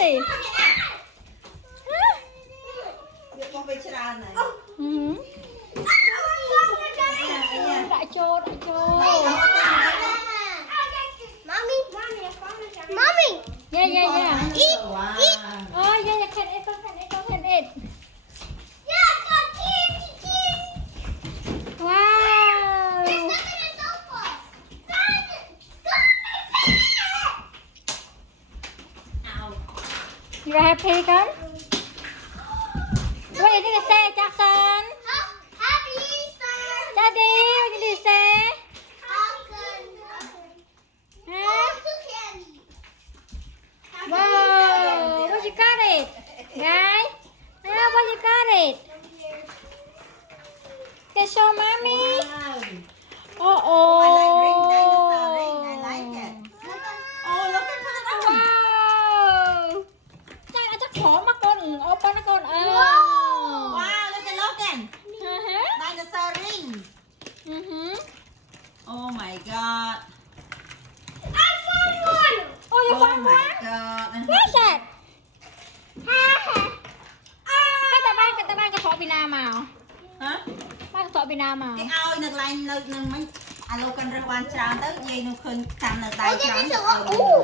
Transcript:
สิ เดี๋ยวมองไปชราไหน đại chô Mommy. yeah yeah yeah Eat. Eat. oh yeah yeah can eat Yeah, got candy. wow There's nothing in the sofa. you happy con what you need to say Jackson Happy Easter. daddy what you need to say How good. huh To candy. wow what you got it guys what you got it can show mommy oh oh I like ring dinosaur ring. I like it. Oh, look at the other one. wow chắc khổ mà con open nó con Wow, look at Logan. Dinosaur ring. Oh my god. I found one. oh you Oh found my one god. where's that cái tờ ban cái thọ Việt Nam màu Hả? ban cái thọ Việt Nam màu គេឲ្យនៅកន្លែងនៅនឹងមិញអាលោកកាន់រើសបានច្រើនទៅយាយនៅឃើញតាមនៅដៃច្រើន Oh,